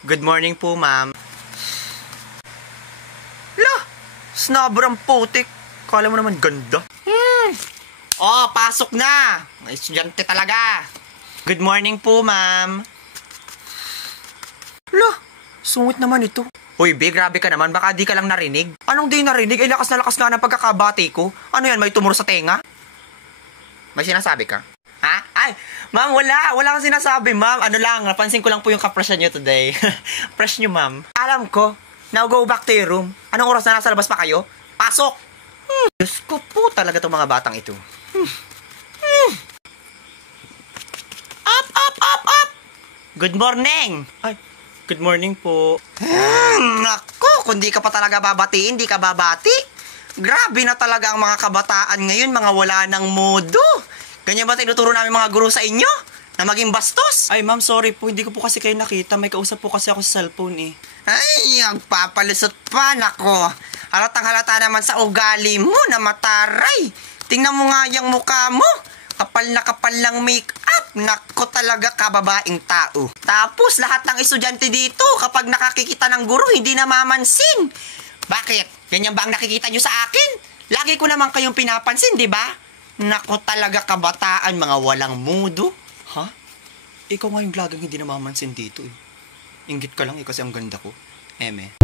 Good morning po, ma'am. La, snabrang putik. Kala mo naman ganda. Oh, pasok na. May estudyante talaga. Good morning po, ma'am. La, sungit naman ito. Uy, Be, grabe ka naman. Baka di ka lang narinig. Anong di narinig? Ay, lakas na lakas nga ng pagkakabati ko. Ano yan, may tumuro sa tenga? May sinasabi ka? Ha? Ay, ma'am, wala. Wala kang sinasabi, ma'am. Ano lang, napansin ko lang po yung kapresyon nyo today. Fresh nyo, ma'am. Alam ko. Now go back to your room. Anong oras na nasa labas pa kayo? Pasok! Diyos ko po talaga itong mga batang ito. Up, up, up, up! Good morning! Ay, good morning po. Naku, kung di ka pa talaga babatiin, di ka babati. Grabe na talaga ang mga kabataan ngayon, mga wala ng modo. Ganyan ba tinuturo namin mga guro sa inyo? Na maging bastos? Ay, ma'am, sorry po. Hindi ko po kasi kayo nakita. May kausap po kasi ako sa cellphone eh. Ay, ang papalusot pa. Nako. Halatang halata naman sa ugali mo na mataray. Tingnan mo nga yung mukha mo. Kapal na kapal lang make-up. Nako talaga kababaing tao. Tapos lahat ng estudyante dito kapag nakakikita ng guro hindi namamansin. Bakit? Ganyan ba ang nakikita nyo sa akin? Lagi ko naman kayong pinapansin, di ba? Nako talaga kabataan, mga walang mudo. Ha? Ikaw nga yung lagang hindi namamansin dito eh. Inggit ka lang eh kasi ang ganda ko. Eme.